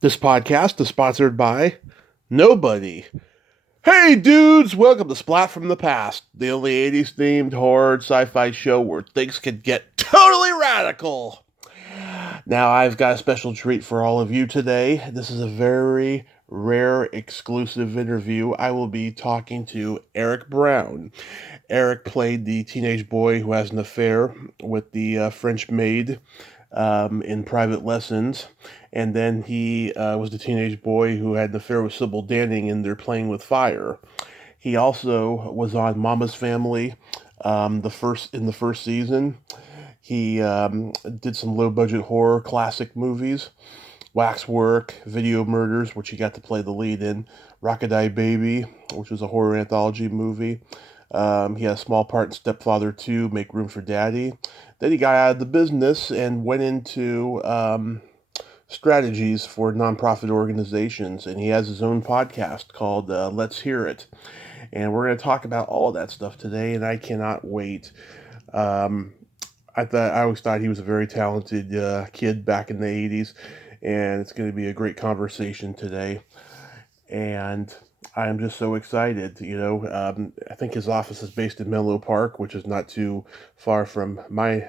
This podcast is sponsored by nobody. Hey dudes, welcome to Splat from the Past, the only 80s themed horror sci-fi show where things can get totally radical. Now I've got a special treat for all of you today. This is a very rare exclusive interview. I will be talking to Eric Brown. Eric played the teenage boy who has an affair with the French maid in Private Lessons. And then he was the teenage boy who had an affair with Sybil Danning in They're Playing with Fire. He also was on Mama's Family in the first season. He did some low budget horror classic movies, Waxwork, Video Murders, which he got to play the lead in, Rockadie Baby, which was a horror anthology movie. He had a small part in Stepfather 2, Make Room for Daddy. Then he got out of the business and went into strategies for nonprofit organizations, and he has his own podcast called Let's Hear It. And we're going to talk about all of that stuff today, and I cannot wait. I always thought he was a very talented kid back in the 80s, and it's going to be a great conversation today. And I'm just so excited. I think his office is based in Menlo Park, which is not too far from my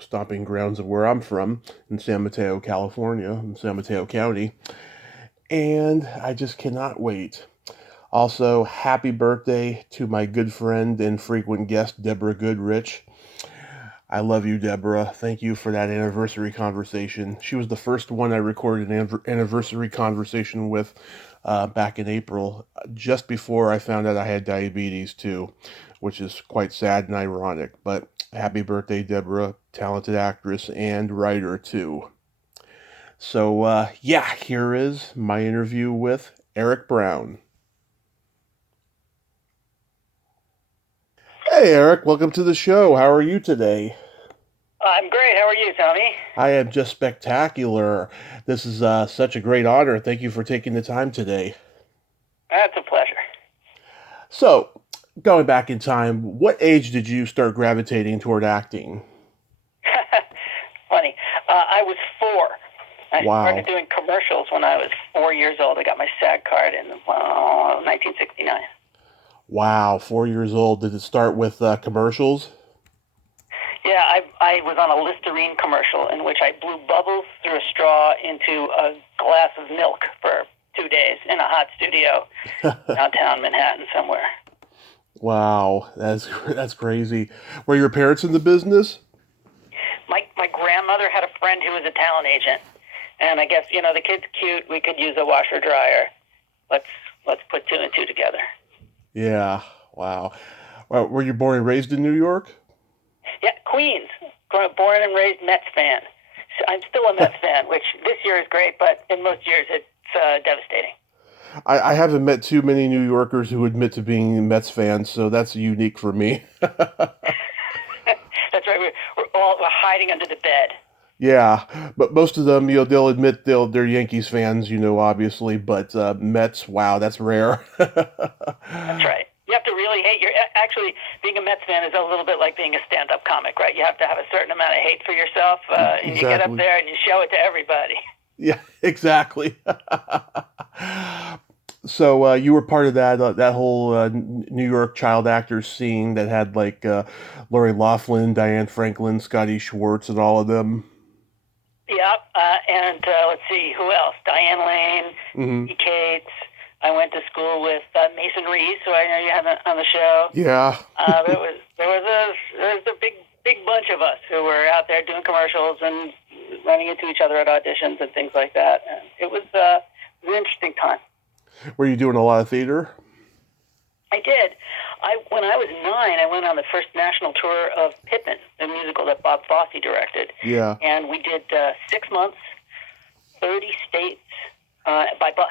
stomping grounds of where I'm from in San Mateo, California, in San Mateo County. And I just cannot wait. Also, happy birthday to my good friend and frequent guest, Deborah Goodrich. I love you, Deborah. Thank you for that anniversary conversation. She was the first one I recorded an anniversary conversation with back in April, just before I found out I had diabetes too, which is quite sad and ironic. But happy birthday, Deborah, talented actress and writer too. So here is my interview with Eric Brown. Hey, Eric, welcome to the show. How are you today? I'm great. How are you, Tommy? I am just spectacular. This is such a great honor. Thank you for taking the time today. That's a pleasure. So, going back in time, what age did you start gravitating toward acting? Funny. I was 4. I started Wow. doing commercials when I was 4 years old. I got my SAG card in 1969. Wow, 4 years old. Did it start with commercials? Yeah, I was on a Listerine commercial in which I blew bubbles through a straw into a glass of milk for 2 days in a hot studio downtown Manhattan somewhere. Wow, that's crazy. Were your parents in the business? My grandmother had a friend who was a talent agent, and I guess the kid's cute. We could use a washer dryer. Let's put 2 and 2 together. Yeah, wow. Were you born and raised in New York? Yeah, Queens. Born and raised Mets fan. So I'm still a Mets fan, which this year is great, but in most years it's devastating. I haven't met too many New Yorkers who admit to being Mets fans, so that's unique for me. That's right. We're hiding under the bed. Yeah, but most of them, they'll admit they're Yankees fans, obviously, but Mets, wow, that's rare. That's right. You have to really hate Actually, being a Mets fan is a little bit like being a stand-up comic, right? You have to have a certain amount of hate for yourself, and you get up Exactly. there and you show it to everybody. Yeah, exactly. So you were part of that whole New York child actors scene that had like Lori Loughlin, Diane Franklin, Scotty Schwartz, and all of them. Yep. And let's see, who else? Diane Lane, Hmm. E. Cates. I went to school with Mason Reese, who I know you had on the show. Yeah. There was a big bunch of us who were out there doing commercials and running into each other at auditions and things like that. And it was an interesting time. Were you doing a lot of theater? I did. When I was 9, I went on the first national tour of Pippin, the musical that Bob Fosse directed. Yeah. And we did 6 months, 30 states by bus.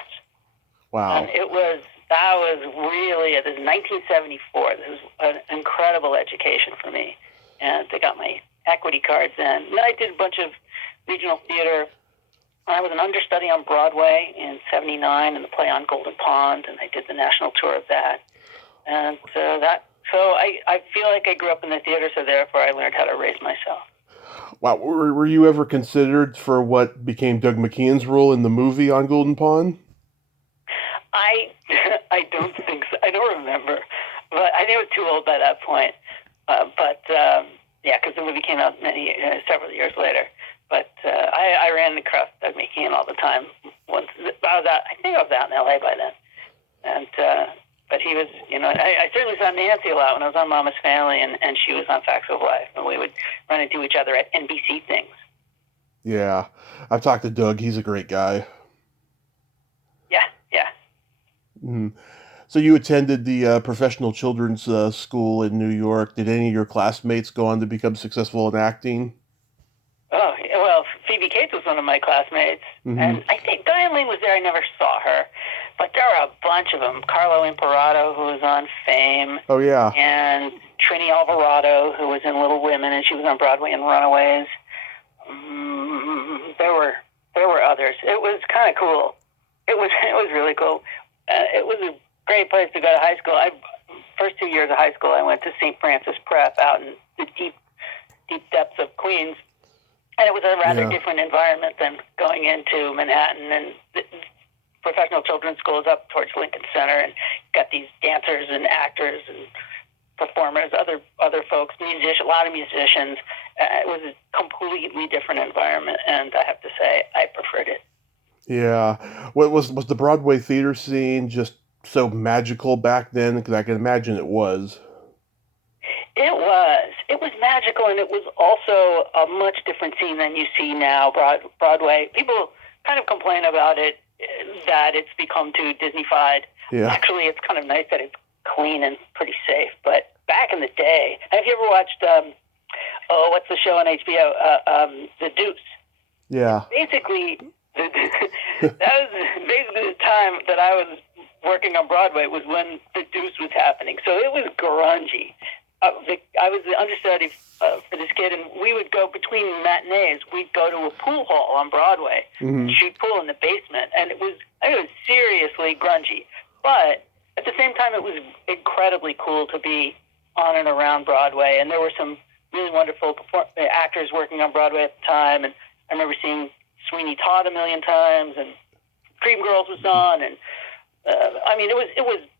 Wow. And that was really, this is 1974. This was an incredible education for me. And I got my equity cards in. And I did a bunch of regional theater. I was an understudy on Broadway in 79 in the play on Golden Pond, and I did the national tour of that. And so I feel like I grew up in the theater, so therefore I learned how to raise myself. Wow, were you ever considered for what became Doug McKeon's role in the movie on Golden Pond? I I don't think so. I don't remember, but I think I was too old by that point. Yeah, because the movie came out several years later. But I ran across Doug McKeon all the time. Once I was out, I think I was out in L.A. by then, and but he was, I certainly saw Nancy a lot when I was on Mama's Family, and she was on Facts of Life, and we would run into each other at NBC things. Yeah, I've talked to Doug. He's a great guy. Yeah, yeah. Mm. So you attended the professional children's school in New York. Did any of your classmates go on to become successful in acting? Oh, well, Phoebe Cates was one of my classmates, and I think Diane Lane was there. I never saw her, but there were a bunch of them. Carlo Imparato, who was on Fame. Oh, yeah. And Trini Alvarado, who was in Little Women, and she was on Broadway in Runaways. There were others. It was kind of cool. It was really cool. It was a great place to go to high school. First 2 years of high school, I went to St. Francis Prep out in the deep depths of Queens. And it was a rather different environment than going into Manhattan, and the professional children's schools up towards Lincoln Center, and got these dancers and actors and performers, other folks, a lot of musicians. It was a completely different environment, and I have to say I preferred it. Yeah. What was the Broadway theater scene just so magical back then? Because I can imagine it was. It was. It was magical, and it was also a much different scene than you see now. Broadway. People kind of complain about it, that it's become too Disney-fied. Yeah. Actually, it's kind of nice that it's clean and pretty safe. But back in the day, have you ever watched, what's the show on HBO? The Deuce. Yeah. Basically, that was basically the time that I was working on Broadway, was when The Deuce was happening. So it was grungy. I was the understudy for this kid, and we would go between matinees. We'd go to a pool hall on Broadway, shoot pool in the basement, and it was seriously grungy. But at the same time, it was incredibly cool to be on and around Broadway, and there were some really wonderful actors working on Broadway at the time. And I remember seeing Sweeney Todd a million times, and Dream Girls was on, and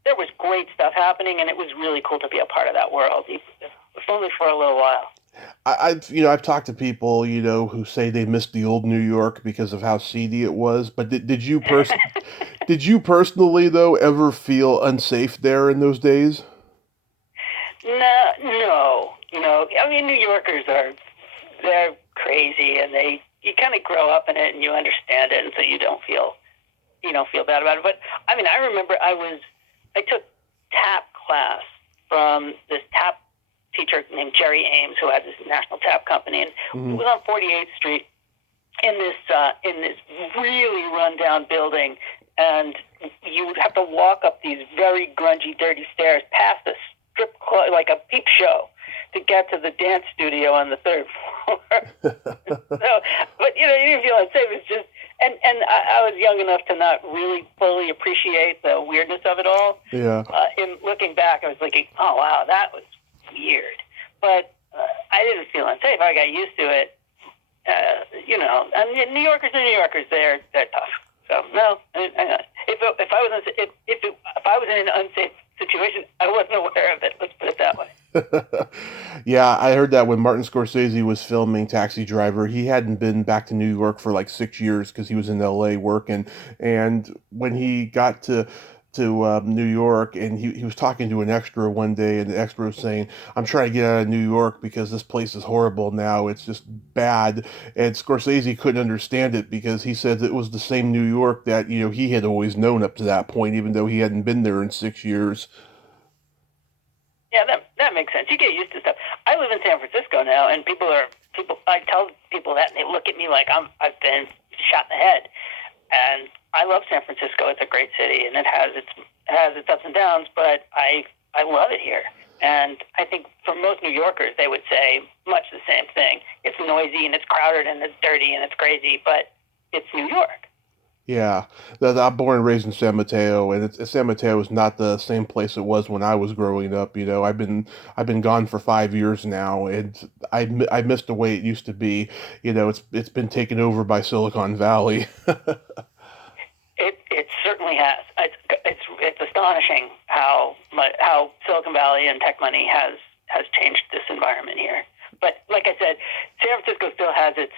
there was great stuff happening, and it was really cool to be a part of that world, if only for a little while. I've talked to people, who say they missed the old New York because of how seedy it was. But did you personally though ever feel unsafe there in those days? No. I mean, New Yorkers they're crazy, and you kind of grow up in it and you understand it, and so you don't feel bad about it. But I mean, I remember I took tap class from this tap teacher named Jerry Ames, who had this national tap company, and it was on 48th Street in this really rundown building, and you would have to walk up these very grungy, dirty stairs past a strip club, like a peep show, to get to the dance studio on the third floor. But you didn't feel unsafe. It's just, and I was young enough to not really fully appreciate the weirdness of it all. Yeah. In looking back, I was thinking, oh wow, that was weird. But I didn't feel unsafe. I got used to it. And New Yorkers are New Yorkers. They're tough. So no, if I was in an unsafe situation, I wasn't aware of it. Let's put it that way. Yeah, I heard that when Martin Scorsese was filming Taxi Driver, he hadn't been back to New York for like 6 years because he was in L.A. working. And when he got to New York, and he was talking to an extra one day, and the extra was saying, "I'm trying to get out of New York because this place is horrible now. It's just bad." And Scorsese couldn't understand it because he said it was the same New York that he had always known up to that point, even though he hadn't been there in 6 years. Yeah, that makes sense. You get used to stuff. I live in San Francisco now, and I tell people that, and they look at me like I've been shot in the head. And I love San Francisco. It's a great city, and it has its ups and downs, but I love it here. And I think for most New Yorkers, they would say much the same thing. It's noisy, and it's crowded, and it's dirty, and it's crazy, but it's New York. Yeah, I'm born and raised in San Mateo, and San Mateo is not the same place it was when I was growing up. I've been gone for 5 years now, and I missed the way it used to be. It's been taken over by Silicon Valley. It certainly has. It's astonishing how Silicon Valley and tech money has changed this environment here. But like I said, San Francisco still has its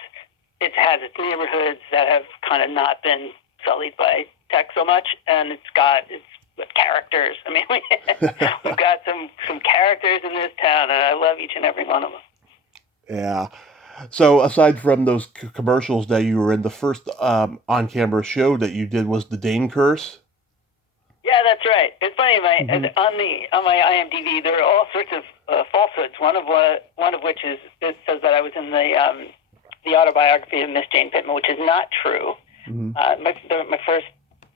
neighborhoods that have kind of not been sullied by tech so much, and it's with characters. I mean, we've got some characters in this town, and I love each and every one of them. Yeah. So aside from those commercials that you were in, the first on-camera show that you did was the Dane Curse. Yeah, that's right. It's funny. Hmm. On my IMDb, there are all sorts of falsehoods. One of which is it says that I was in the autobiography of Miss Jane Pittman, which is not true. Hmm. My first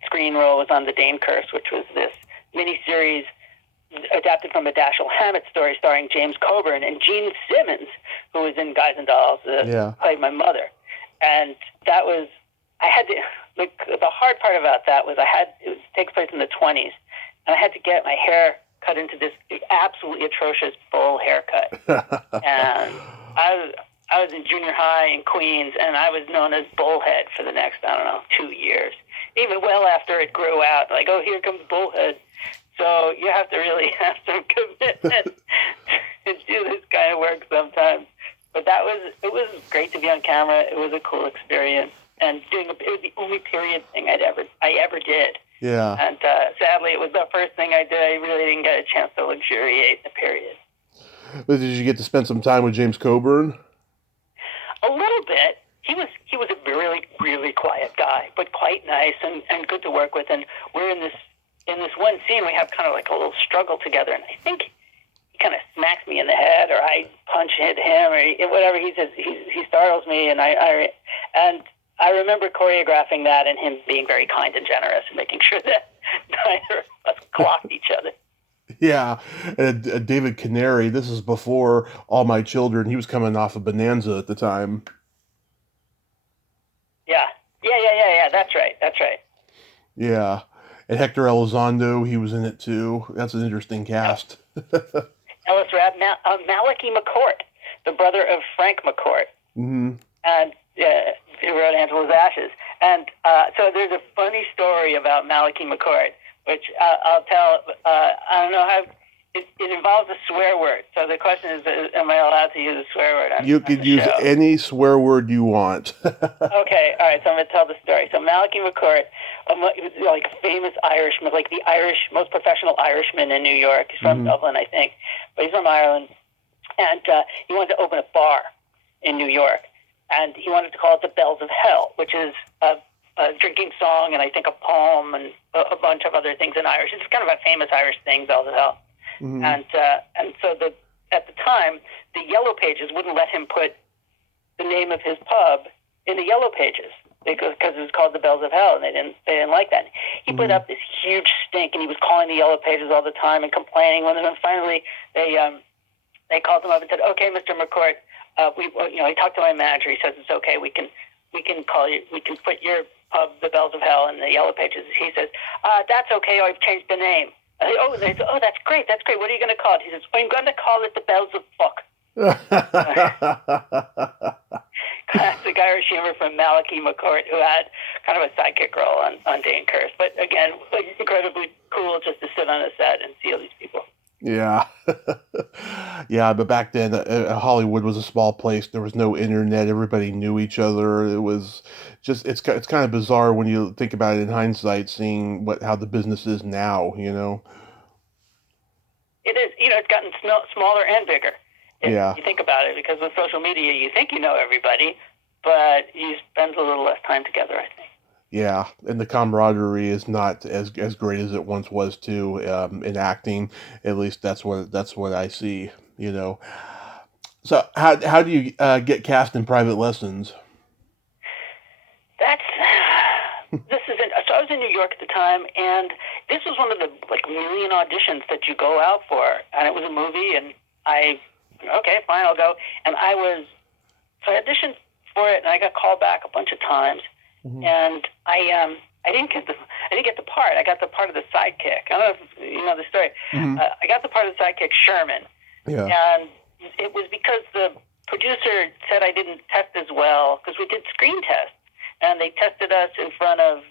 screen role was on The Dane Curse, which was this miniseries adapted from a Dashiell Hammett story starring James Coburn and Gene Simmons, who was in Guys and Dolls, Yeah. played my mother. And that was, I had to, the hard part about that was it takes place in the 20s, and I had to get my hair cut into this absolutely atrocious bowl haircut. And I was in junior high in Queens, and I was known as Bullhead for the next, I don't know, 2 years. Even well after it grew out, like, oh, here comes Bullhead. So you have to really have some commitment to do this kind of work sometimes. But it was great to be on camera. It was a cool experience, and it was the only period thing I ever did. Yeah. And sadly, it was the first thing I did. I really didn't get a chance to luxuriate the period. But did you get to spend some time with James Coburn? A little bit. He was a really, really quiet guy, but quite nice and good to work with. And we're in this one scene. We have kind of like a little struggle together, and I think he kind of smacks me in the head, or I hit him, or whatever. He says he startles me, and I remember choreographing that and him being very kind and generous and making sure that neither of us clocked each other. Yeah, and David Canary. This is before All My Children. He was coming off of Bonanza at the time. Yeah. That's right. Yeah, and Hector Elizondo. He was in it too. That's an interesting cast. Ellis Rabb, Malachi McCourt, the brother of Frank McCourt, Hmm. and who wrote Angela's Ashes. And so there's a funny story about Malachi McCourt, which I'll tell. I don't know how. It involves a swear word. So the question is, am I allowed to use a swear word You on could the use show? any swear word you want. Okay, all right. So I'm going to tell the story. So Malachi McCourt, he was like a famous Irishman, like the most professional Irishman in New York. He's from Dublin, I think, but he's from Ireland, and he wanted to open a bar in New York, and he wanted to call it the Bells of Hell, which is a drinking song and I think a poem and a bunch of other things in Irish. It's kind of a famous Irish thing, Bells of Hell. Mm-hmm. And so at the time, the Yellow Pages wouldn't let him put the name of his pub in the Yellow Pages because it was called the Bells of Hell, and they didn't like that. He put up this huge stink, and he was calling the Yellow Pages all the time and complaining with them. And finally, they called him up and said, "Okay, Mr. McCourt, he talked to my manager. He says it's okay. We can put your pub, the Bells of Hell, in the Yellow Pages." He says, "That's okay. I've changed the name." They say, "Oh, that's great. What are you going to call it?" He says, "I'm going to call it the Bells of Fuck." Classic Irish humor from Malachi McCourt, who had kind of a sidekick role on Dane Curse. But again, incredibly cool just to sit on a set and see all these people. Yeah. Yeah, but back then, Hollywood was a small place. There was no internet. Everybody knew each other. It was just, it's kind of bizarre when you think about it in hindsight, seeing how the business is now, It is, it's gotten smaller and bigger. Yeah. You think about it, because with social media, you think you know everybody, but you spend a little less time together, I think. Yeah, and the camaraderie is not as great as it once was too, in acting. At least that's what I see. So how do you get cast in private lessons? So I was in New York at the time, and this was one of the million auditions that you go out for, and it was a movie, and okay, fine, I'll go. And I auditioned for it, and I got called back a bunch of times, and I didn't get the part. I got the part of the sidekick. I don't know if you know the story. I got the part of the sidekick, Sherman, and it was because the producer said I didn't test as well because we did screen tests, and they tested us in front of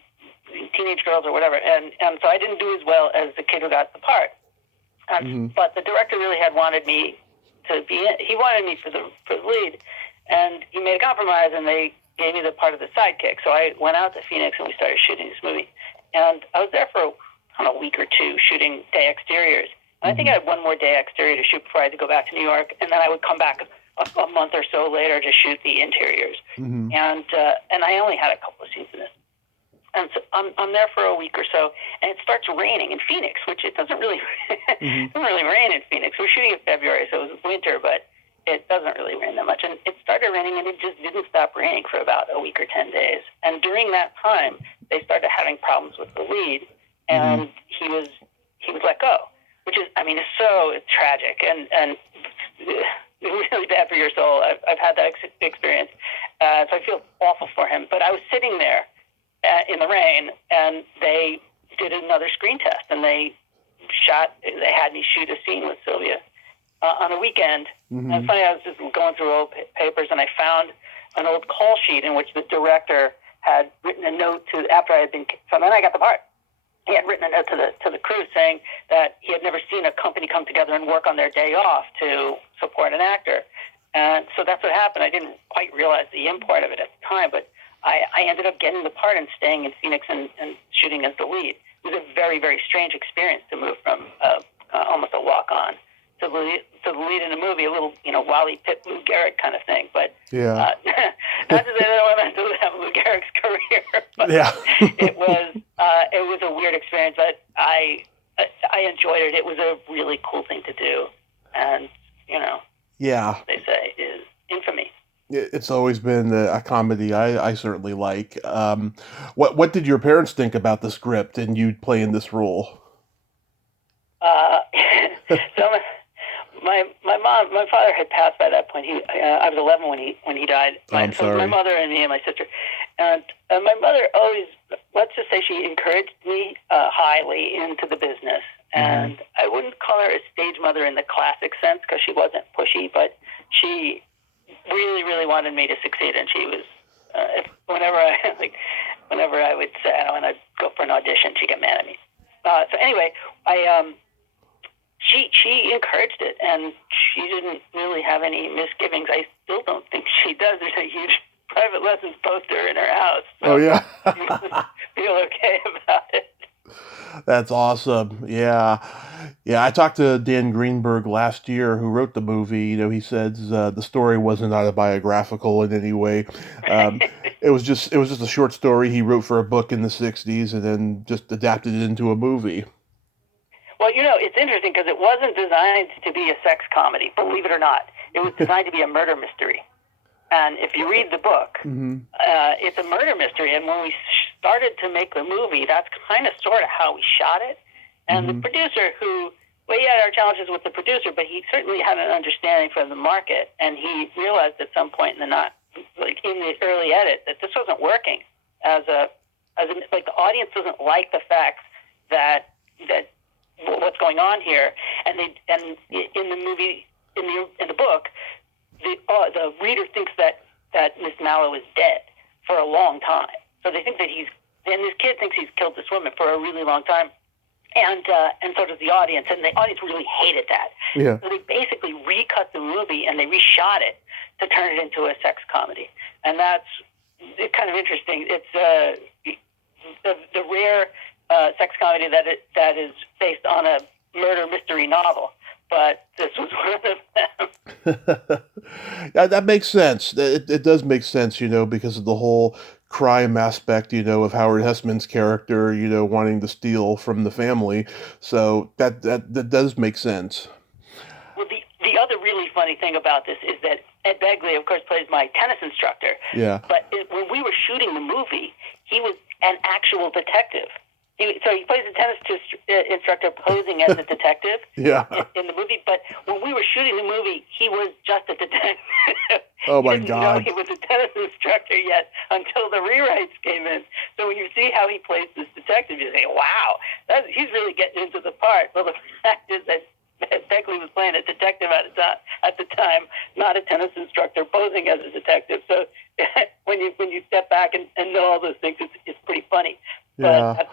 teenage girls or whatever, and so I didn't do as well as the kid who got the part. But the director really had wanted me to be in. He wanted me for the lead, and he made a compromise, and they gave me the part of the sidekick. So I went out to Phoenix, and we started shooting this movie. And I was there for a week or two shooting day exteriors. And I think I had one more day exterior to shoot before I had to go back to New York, and then I would come back a month or so later to shoot the interiors. And I only had a couple of scenes in this. And so I'm there for a week or so, and it starts raining in Phoenix, which it doesn't really doesn't really rain in Phoenix. We're shooting in February, so it was winter, but it doesn't really rain that much. And it started raining, and it just didn't stop raining for about a week or 10 days. And during that time, they started having problems with the lead, and he was let go, which is, I mean, it's so tragic and really bad for your soul. I've had that experience, so I feel awful for him. But I was sitting there in the rain, and they did another screen test, and they had me shoot a scene with Sylvia on a weekend. And it's funny, I was just going through old papers, and I found an old call sheet in which the director had written a note after I had been, so then I got the part. He had written a note to the crew saying that he had never seen a company come together and work on their day off to support an actor. And so that's what happened. I didn't quite realize the import of it at the time, but I ended up getting the part and staying in Phoenix and shooting as the lead. It was a very, very strange experience to move from almost a walk-on to the lead in a movie, a little, Wally Pitt, Lou Gehrig kind of thing. But not to say that I went to have Lou Gehrig's career, but it was a weird experience, but I enjoyed it. It was a really cool thing to do, and they say is infamy. It's always been a comedy I certainly like. What did your parents think about the script and you playing this role? So my father had passed by that point. I was 11 when he died. I'm sorry. My mother and me and my sister, and my mother always, let's just say, she encouraged me highly into the business. And I wouldn't call her a stage mother in the classic sense because she wasn't pushy, but she really, really wanted me to succeed, and she was. Whenever I would say I don't want to go for an audition, she'd get mad at me. So anyway, she encouraged it, and she didn't really have any misgivings. I still don't think she does. There's a huge private lessons poster in her house. So Oh yeah, feel okay about it. That's awesome. Yeah. I talked to Dan Greenberg last year, who wrote the movie. He says the story wasn't autobiographical in any way. It was just a short story he wrote for a book in the '60s, and then just adapted it into a movie. Well, it's interesting because it wasn't designed to be a sex comedy, believe it or not. It was designed to be a murder mystery. And if you read the book, it's a murder mystery. And when we started to make the movie, that's kind of sort of how we shot it. And the producer we had our challenges with the producer, but he certainly had an understanding for the market. And he realized at some point in the early edit that this wasn't working the audience doesn't like the fact that what's going on here. And in the movie, in the book, the reader thinks that Miss Mallow is dead for a long time. So they think that this kid thinks he's killed this woman for a really long time. And so does the audience. And the audience really hated that. Yeah. So they basically recut the movie and they reshot it to turn it into a sex comedy. And that's kind of interesting. It's the rare sex comedy that is based on a murder mystery novel. But this was one of them. That makes sense. It does make sense, because of the whole crime aspect, of Howard Hessman's character, wanting to steal from the family. So that does make sense. Well, the other really funny thing about this is that Ed Begley, of course, plays my tennis instructor. Yeah. But when we were shooting the movie, he was an actual detective. he plays a tennis instructor posing as a detective Yeah. in the movie. But when we were shooting the movie, he was just a detective. Oh my he didn't know God. he was a tennis instructor yet until the rewrites came in. So when you see how he plays this detective, you say, "Wow, he's really getting into the part." Well, the fact is that Beckley was playing a detective at the time, not a tennis instructor posing as a detective. So when you step back and know all those things, it's pretty funny. Yeah. But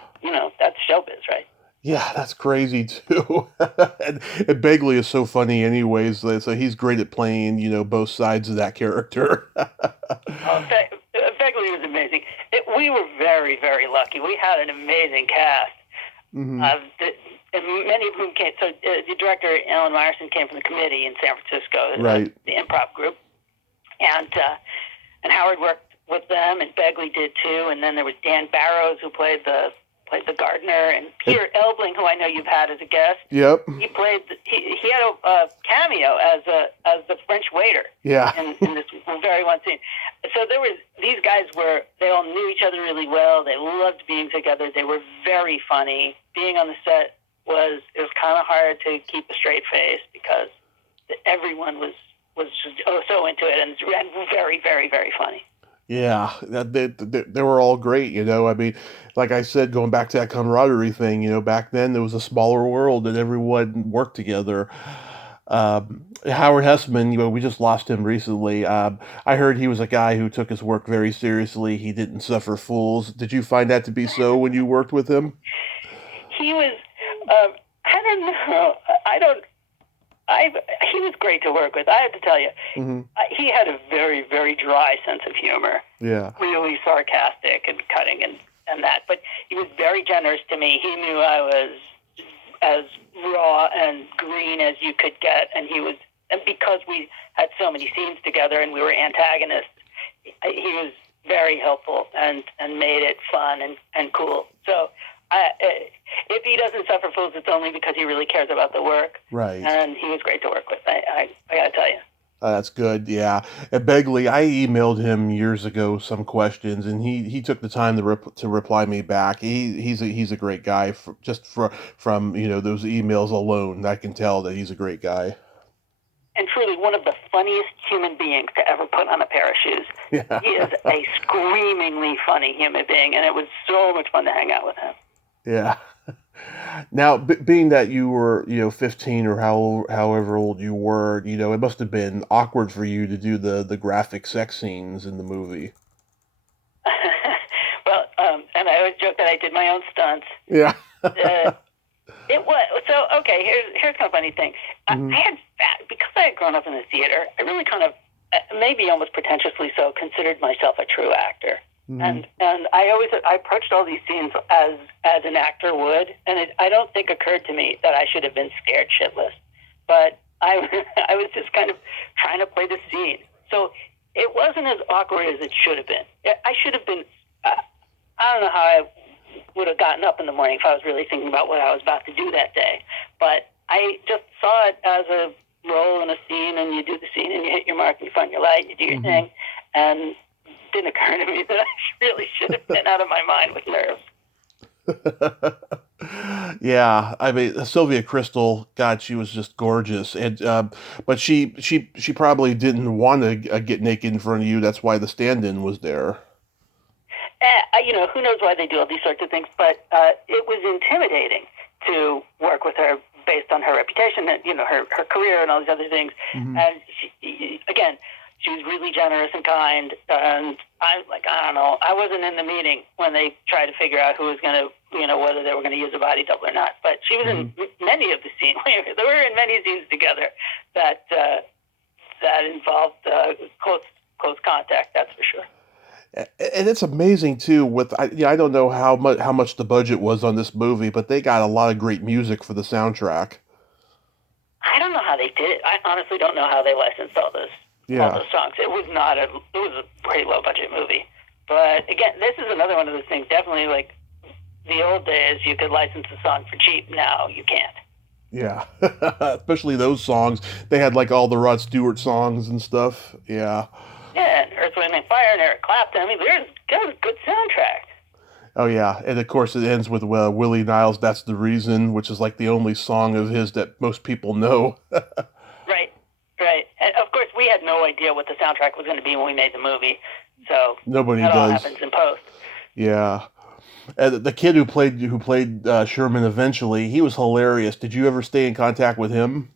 that's showbiz, right? Yeah, that's crazy too. And Begley is so funny anyways, so he's great at playing, both sides of that character. Beckley was amazing. We were very, very lucky. We had an amazing cast. Hmm. And many of whom came. So the director, Alan Myerson, came from the committee in San Francisco, Right. the improv group. And Howard worked with them, and Begley did too. And then there was Dan Barrows, who played the gardener, and Peter Elbling, who I know you've had as a guest. Yep. He had a cameo as the French waiter. Yeah. In this very one scene. So these guys they all knew each other really well. They loved being together. They were very funny. Being on the set was kind of hard to keep a straight face because everyone was just so into it and very, very, very funny. Yeah, they were all great, I mean, like I said, going back to that camaraderie thing, back then there was a smaller world and everyone worked together. Howard Hessman, we just lost him recently. I heard he was a guy who took his work very seriously. He didn't suffer fools. Did you find that to be so when you worked with him? He was, I don't know, he was great to work with. I have to tell you, Mm-hmm. He had a very, very dry sense of humor. Yeah. Really sarcastic and cutting and that. But he was very generous to me. He knew I was as raw and green as you could get, and because we had so many scenes together and we were antagonists, he was very helpful and made it fun and cool. So if he doesn't suffer fools, it's only because he really cares about the work. Right. And he was great to work with. I got to tell you. That's good, yeah. And Begley, I emailed him years ago some questions, and he took the time to reply me back. He's a great guy from those emails alone. I can tell that he's a great guy. And truly one of the funniest human beings to ever put on a pair of shoes. Yeah. He is a screamingly funny human being, and it was so much fun to hang out with him. Yeah. Now, being that you were, 15 or however old you were, it must have been awkward for you to do the graphic sex scenes in the movie. Well, and I always joke that I did my own stunts. Yeah. It was so okay. Here's kind of a funny thing. Mm-hmm. Because I had grown up in the theater. I really kind of, maybe almost pretentiously so, considered myself a true actor. Mm-hmm. And I approached all these scenes as an actor would, and I don't think occurred to me that I should have been scared shitless. But I was just kind of trying to play the scene. So it wasn't as awkward as it should have been. I should have been. I don't know how I would have gotten up in the morning if I was really thinking about what I was about to do that day. But I just saw it as a role in a scene, and you do the scene, and you hit your mark, and you find your light, you do your thing, and it didn't occur to me that I really should have been out of my mind with nerves. Yeah, I mean Sylvia Crystal, God, she was just gorgeous, and but she probably didn't want to get naked in front of you. That's why the stand-in was there. Who knows why they do all these sorts of things, but it was intimidating to work with her based on her reputation and, her career and all these other things. Mm-hmm. And she was really generous and kind. And I don't know, I wasn't in the meeting when they tried to figure out who was going to, whether they were going to use a body double or not. But she was in many of the scenes. They were in many scenes together that involved close contact, that's for sure. And it's amazing too. I don't know how much the budget was on this movie, but they got a lot of great music for the soundtrack. I don't know how they did it. I honestly don't know how they licensed all those songs. It was a pretty low budget movie. But again, this is another one of those things. Definitely, like the old days, you could license a song for cheap. Now you can't. Yeah, especially those songs. They had like all the Rod Stewart songs and stuff. Yeah. Yeah, and Earth, Wind & Fire and Eric Clapton. I mean, there's a good soundtrack. Oh yeah, and of course it ends with Willie Niles. That's the reason, which is like the only song of his that most people know. Right, right. And of course, we had no idea what the soundtrack was going to be when we made the movie, so Nobody that all does. happens in post. Yeah, and the kid who played Sherman eventually, he was hilarious. Did you ever stay in contact with him?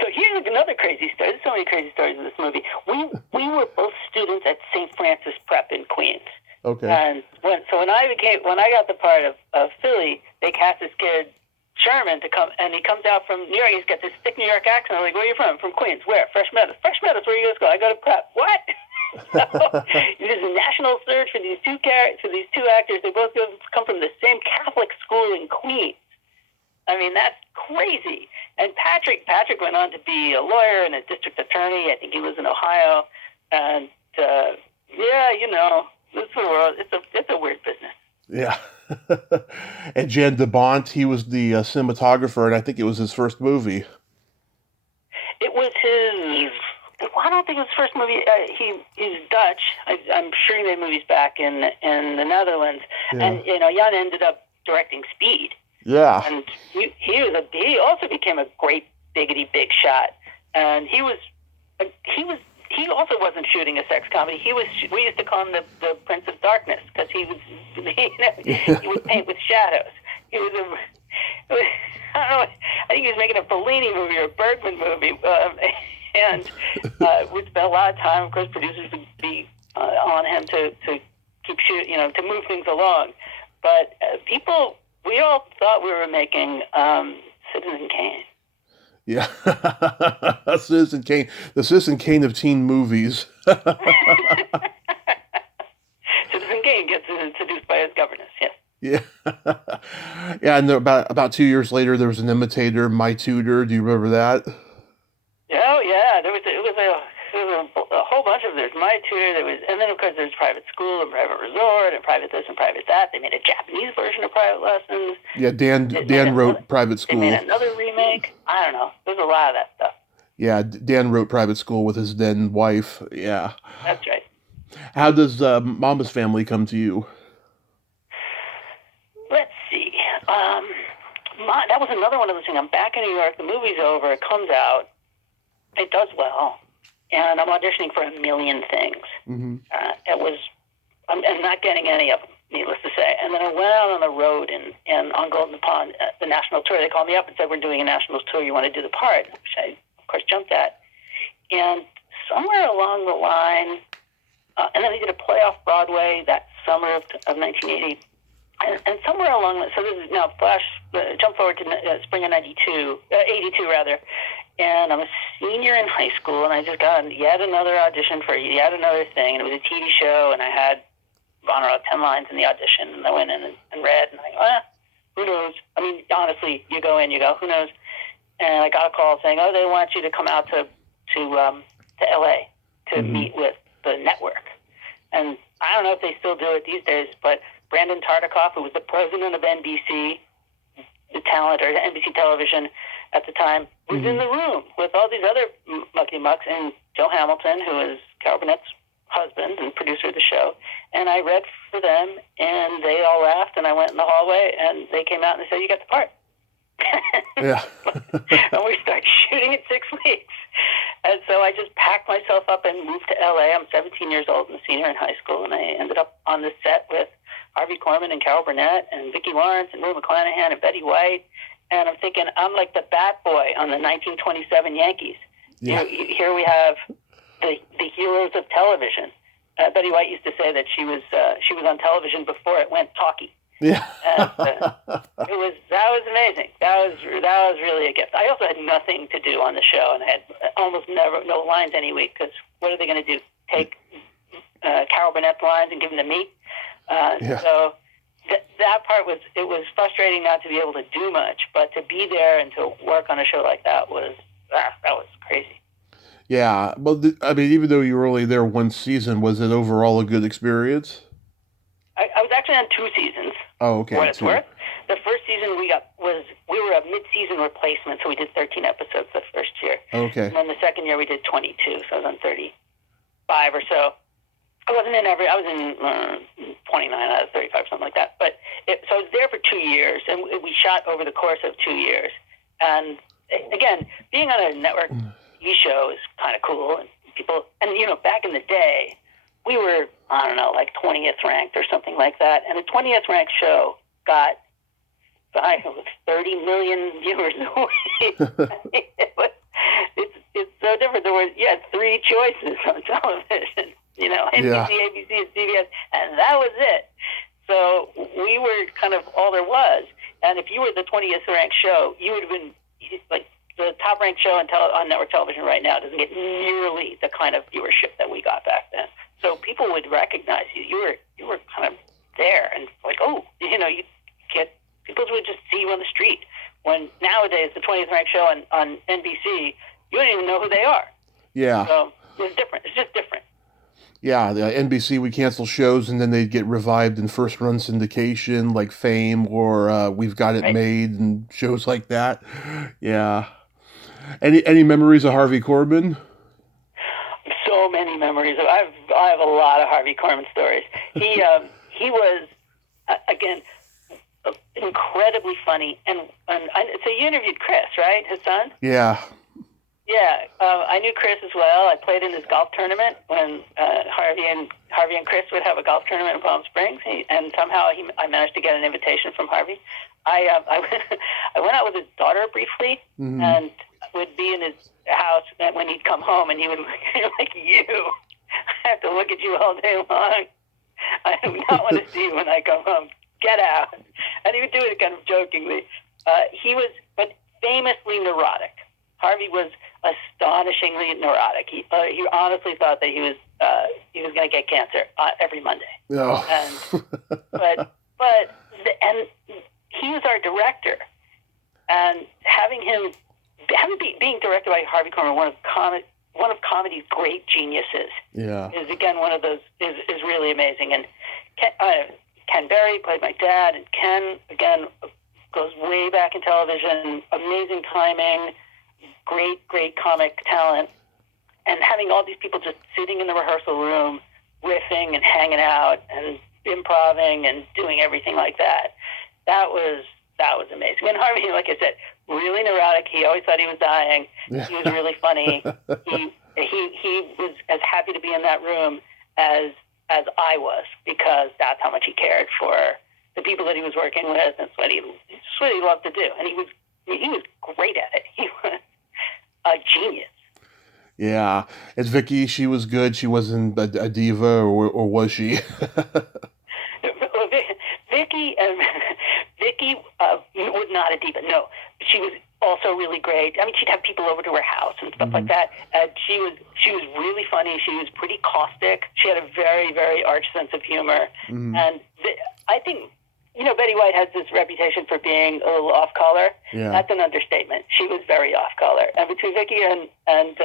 So here's another crazy story. There's so many crazy stories in this movie. We were both students at St. Francis Prep in Queens. Okay. And when I got the part of Philly, they cast this kid Sherman to come, and he comes out from New York. He's got this thick New York accent. I'm like, where are you from? From Queens. Where? Fresh Meadows. Fresh Meadows. Where you guys go? I go to Prep. What? So there's a national search for these two actors. They both come from the same Catholic school in Queens. I mean, that's crazy. And Patrick went on to be a lawyer and a district attorney. I think he lives in Ohio. And this world, it's a weird business. Yeah. And Jan de Bont, he was the cinematographer, and I think it was his first movie. It was his. I don't think it was his first movie. He's Dutch. I'm sure he made movies back in the Netherlands. Yeah. And Jan ended up directing Speed. Yeah. And he also became a great biggity big shot. And he also wasn't shooting a sex comedy. We used to call him the Prince of Darkness because he would paint with shadows. I think he was making a Fellini movie or a Bergman movie, and we spent a lot of time. Of course, producers would be on him to keep shooting, to move things along. But we all thought we were making Citizen Kane. Yeah, Citizen Kane, the Citizen Kane of teen movies. Citizen Kane gets seduced by his governess. Yes. Yeah, yeah, and about 2 years later, there was an imitator, My Tutor. Do you remember that? Oh yeah, there was a whole bunch of. There's My Tutor. And then of course there's Private School and Private Resort and Private this and Private that. They made a Japanese version of Private Lessons. Yeah, Dan wrote Private School. They made another remake. I don't know. There's a lot of that stuff. Yeah, Dan wrote Private School with his then wife. Yeah. That's right. How does Mama's Family come to you? Let's see. That was another one of those things. I'm back in New York. The movie's over. It comes out. It does well. And I'm auditioning for a million things. Mm-hmm. I'm not getting any of them, needless to say. And then I went out on the road and on Golden Pond, the national tour. They called me up and said, we're doing a national tour. You want to do the part? Which I, of course, jumped at. And somewhere along the line, and then they did a play off Broadway that summer of 1980. And somewhere along that, so this is now jump forward to spring of 82 rather. And I'm a senior in high school, and I just got yet another audition for yet another thing. And it was a TV show, and I had, I don't know, 10 lines in the audition. And I went in and read, and I go, who knows? I mean, honestly, you go in, you go, who knows? And I got a call saying, oh, they want you to come out to L.A. to mm-hmm. meet with the network. And I don't know if they still do it these days, but Brandon Tartikoff, who was the president of NBC, the talent, or NBC Television at the time, was mm-hmm. in the room with all these other mucky mucks, and Joe Hamilton, who is Carol Burnett's husband and producer of the show. And I read for them, and they all laughed, and I went in the hallway, and they came out and they said, you got the part. Yeah. And we started shooting in 6 weeks. And so I just packed myself up and moved to L.A. I'm 17 years old and a senior in high school, and I ended up on the set with Harvey Korman and Carol Burnett and Vicki Lawrence and Rue McClanahan and Betty White. And I'm thinking, I'm like the bat boy on the 1927 Yankees. Yeah. Here we have the heroes of television. Betty White used to say that she was on television before it went talkie. Yeah. And, that was amazing. That was really a gift. I also had nothing to do on the show, and I had almost no lines any week, because what are they going to do? Take Carol Burnett's lines and give them to me? Yeah. So that part was frustrating not to be able to do much, but to be there and to work on a show like that was crazy. Yeah, well, I mean, even though you were only there one season, was it overall a good experience? I was actually on 2 seasons. Oh, okay. For what it's worth. The first season we were a mid-season replacement, so we did 13 episodes the first year. Okay. And then the second year we did 22, so I was on 35 or so. I wasn't in every. I was in 29 out of 35, something like that. But so I was there for 2 years, and we shot over the course of 2 years. And again, being on a network TV show is kind of cool, and people. And back in the day, we were, I don't know, like 20th ranked or something like that. And the 20th ranked show got 30 million viewers a week. It's so different. There were 3 choices on television. NBC, ABC, and CBS, and that was it. So we were kind of all there was. And if you were the 20th ranked show, you would have been like the top ranked show on network television right now doesn't get nearly the kind of viewership that we got back then. So people would recognize you. You were kind of there, and like, you get people would just see you on the street. When nowadays the 20th ranked show on NBC, you don't even know who they are. Yeah. So it's different. It's just different. Yeah, the NBC would cancel shows and then they'd get revived in first run syndication like Fame or We've Got It Made and shows like that. Yeah. Any memories of Harvey Korman? So many memories. I have a lot of Harvey Korman stories. He was again incredibly funny, and so you interviewed Chris, right? His son? Yeah. Yeah, I knew Chris as well. I played in his golf tournament when Harvey and Chris would have a golf tournament in Palm Springs, and somehow I managed to get an invitation from Harvey. I went out with his daughter briefly, and would be in his house when he'd come home, and he would look at me like, I have to look at you all day long. I do not want to see you when I come home. Get out. And he would do it kind of jokingly. He was, but famously neurotic. Harvey was astonishingly neurotic. He honestly thought that he was going to get cancer every Monday. Oh. And he was our director, and being directed by Harvey Korman, one of comedy's great geniuses, is again one of those is really amazing. And Ken Berry played my dad, and Ken again goes way back in television, amazing timing. Great comic talent, and having all these people just sitting in the rehearsal room, riffing and hanging out and improvising and doing everything like that. That was amazing. And Harvey, like I said, really neurotic. He always thought he was dying. He was really funny. He was as happy to be in that room as I was, because that's how much he cared for the people that he was working with, and it's what he loved to do. And he was great at it. He was a genius. Yeah. As Vicky, she was good. She wasn't a diva, or was she? Vicky was not a diva. No, she was also really great. I mean, she'd have people over to her house and stuff like that. She was really funny. She was pretty caustic. She had a very, very arch sense of humor. And I think, Betty White has this reputation for being a little off-color. Yeah. That's an understatement. She was very off-color. And between Vicky and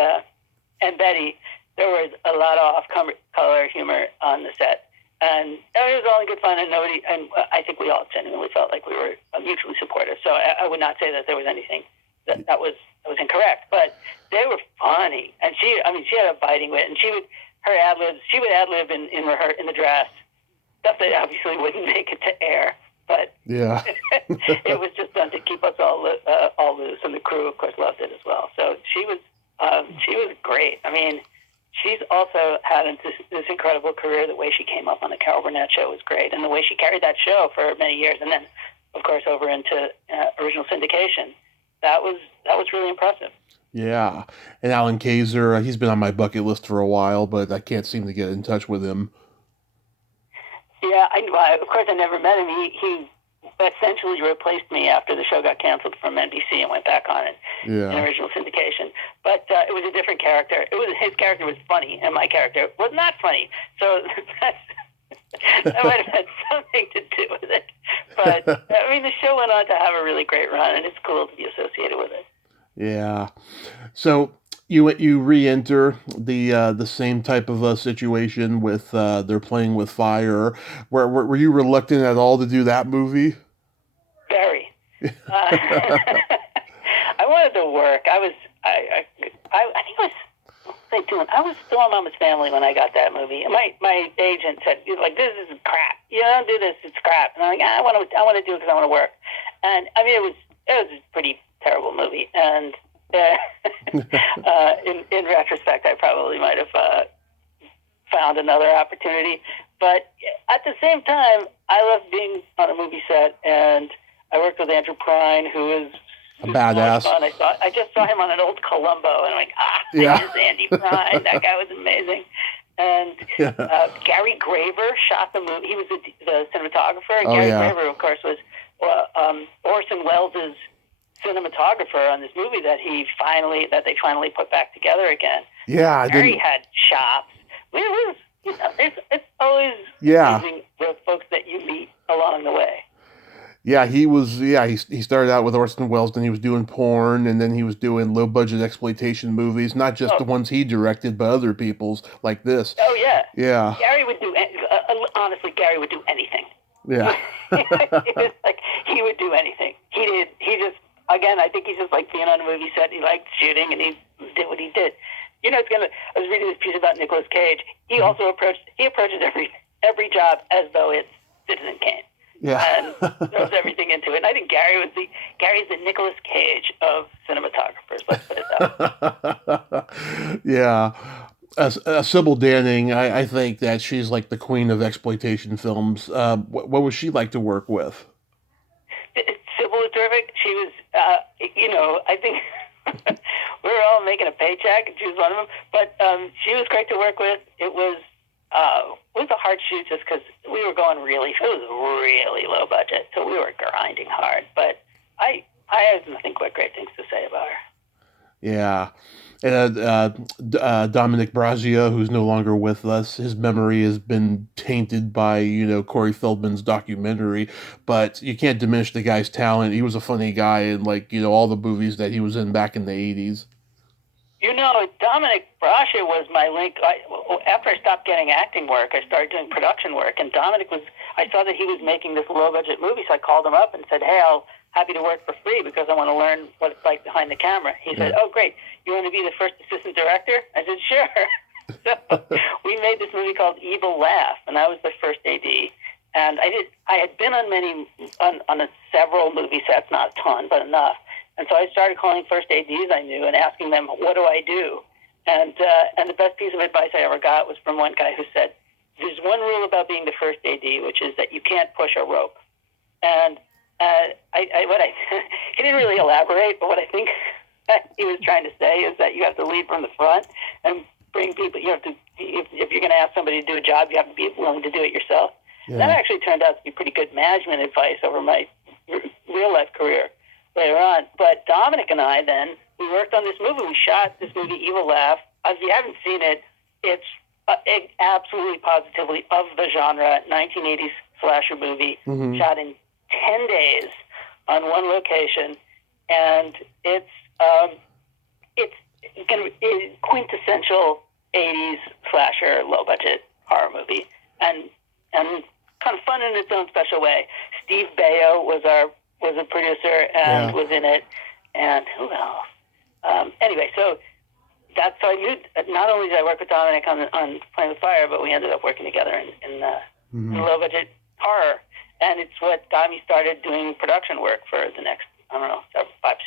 Betty, there was a lot of off-color humor on the set. And it was all in good fun, and I think we all genuinely felt like we were mutually supportive. So I would not say that there was anything that was incorrect, but they were funny. And she had a biting wit, and she would ad lib in the dress, stuff that obviously wouldn't make it to air, but yeah, it was just done to keep us all loose, and the crew, of course, loved it as well. So she was great. I mean, she's also had this incredible career. The way she came up on the Carol Burnett show was great, and the way she carried that show for many years, and then, of course, over into original syndication. That was really impressive. Yeah, and Alan Kaiser, he's been on my bucket list for a while, but I can't seem to get in touch with him. Yeah, of course I never met him. He essentially replaced me after the show got canceled from NBC and went back on it in original syndication. But it was a different character. His character was funny, and my character was not funny. So that might have had something to do with it. But I mean, the show went on to have a really great run, and it's cool to be associated with it. Yeah. So you re-enter the same type of situation with They're Playing with Fire. Were you reluctant at all to do that movie? Very. I wanted to work. I think it was was I doing? I was still on Mama's Family when I got that movie. And my agent said, like, this is crap. You don't do this, it's crap. And I'm like, I want to do it because I want to work. And I mean, it was a pretty terrible movie. And in retrospect, I probably might have found another opportunity. But at the same time, I loved being on a movie set, and I worked with Andrew Prine, who is a badass. Fun. I just saw him on an old Columbo, and I'm like, there's Andy Prine. That guy was amazing. And Gary Graver shot the movie. He was the cinematographer. And Gary Graver, of course, was Orson Welles' cinematographer on this movie that they finally put back together again. Yeah, Gary had chops. It's always amazing the folks that you meet along the way. Yeah, he started out with Orson Welles, then he was doing porn, and then he was doing low-budget exploitation movies, not just the ones he directed, but other people's, like this. Oh, yeah. Yeah. Gary would do, honestly, Gary would do anything. Yeah. He would do anything. He just, again, I think he's just like being on a movie set, he liked shooting, and he did what he did. I was reading this piece about Nicolas Cage. He also approaches every job as though it's Citizen Kane. Yeah. And throws everything into it. And I think Gary's the Nicolas Cage of cinematographers. Let's put it that way. Yeah. Sybil Danning, I think that she's like the queen of exploitation films. What was she like to work with? Sybil was terrific. She was, I think we were all making a paycheck, and she was one of them. But she was great to work with. It was a hard shoot just because it was really low budget, so we were grinding hard. But I have nothing but great things to say about her. Yeah. And Dominic Brazia, who's no longer with us, his memory has been tainted by, Corey Feldman's documentary, but you can't diminish the guy's talent. He was a funny guy in, all the movies that he was in back in the 80s. Dominic Brazia was my link. After I stopped getting acting work, I started doing production work, and I saw that he was making this low-budget movie, so I called him up and said, hey, happy to work for free because I want to learn what it's like behind the camera. He said, oh, great. You want to be the first assistant director? I said, sure. So we made this movie called Evil Laugh, and I was the first AD. And I had been on several movie sets, not a ton, but enough. And so I started calling first ADs I knew and asking them, what do I do? And the best piece of advice I ever got was from one guy who said, there's one rule about being the first AD, which is that you can't push a rope. And he didn't really elaborate, but what I think he was trying to say is that you have to lead from the front and bring people. You have to, if you're going to ask somebody to do a job, you have to be willing to do it yourself. Yeah. That actually turned out to be pretty good management advice over my real life career later on. But Dominic and I we worked on this movie. We shot this movie, Evil Laugh. If you haven't seen it, it's absolutely positively of the genre, 1980s slasher movie, shot in 10 days on one location, and it's quintessential 80s slasher, low budget horror movie, and kind of fun in its own special way. Steve Baio was a producer and was in it, and who else? Anyway, so I knew not only did I work with Dominic on Playing with Fire, but we ended up working together in low budget horror. And it's what got me started doing production work for the next, 5,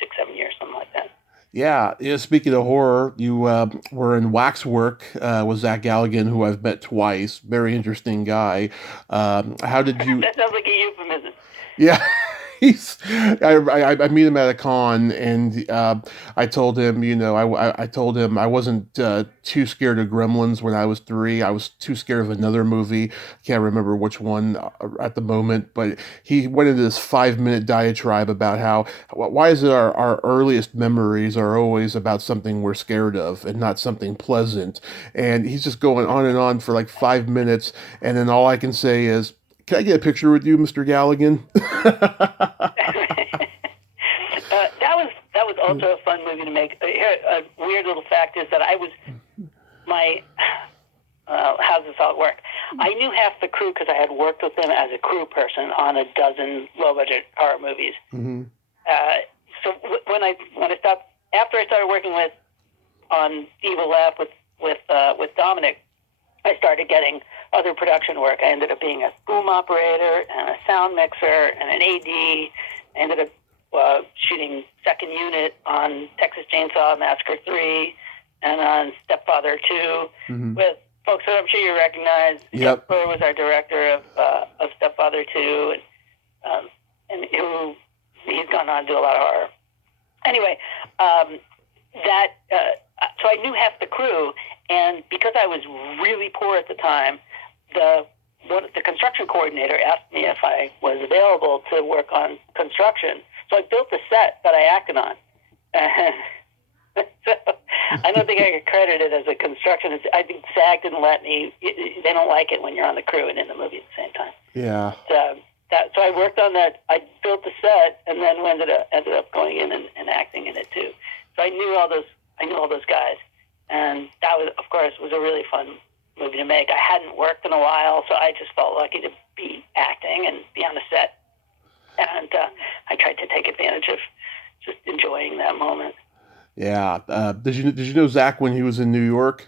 6, 7 years, something like that. Yeah. Speaking of horror, you were in Waxwork with Zach Galligan, who I've met twice. Very interesting guy. How did you... That sounds like a euphemism. Yeah. I meet him at a con, and I told him, I told him I wasn't too scared of Gremlins when I was 3. I was too scared of another movie. I can't remember which one at the moment, but he went into this 5-minute diatribe about why is it our earliest memories are always about something we're scared of and not something pleasant. And he's just going on and on for like 5 minutes, and then all I can say is, can I get a picture with you, Mr. Galligan? That was also a fun movie to make. A weird little fact is that how does this all work? I knew half the crew because I had worked with them as a crew person on a dozen low-budget horror movies. Mm-hmm. So when I stopped, after I started working on Evil Laugh with with Dominic, I started getting other production work. I ended up being a boom operator and a sound mixer and an AD. I ended up shooting second unit on Texas Chainsaw Massacre 3 and on Stepfather 2 with folks that I'm sure you recognize. Yep. Claire was our director of Stepfather 2, and he's gone on to do a lot of horror. Anyway, so I knew half the crew, and because I was really poor at the time, the construction coordinator asked me if I was available to work on construction. So I built a set that I acted on. So I don't think I get credited as a construction. I think SAG didn't let me. They don't like it when you're on the crew and in the movie at the same time. Yeah. So I worked on that. I built the set, and then ended up going in and acting in it too. So I knew all those guys, and that was, of course, was a really fun movie to make. I hadn't worked in a while, so I just felt lucky to be acting and be on the set, and I tried to take advantage of just enjoying that moment. Yeah. Did you know Zach when he was in New York?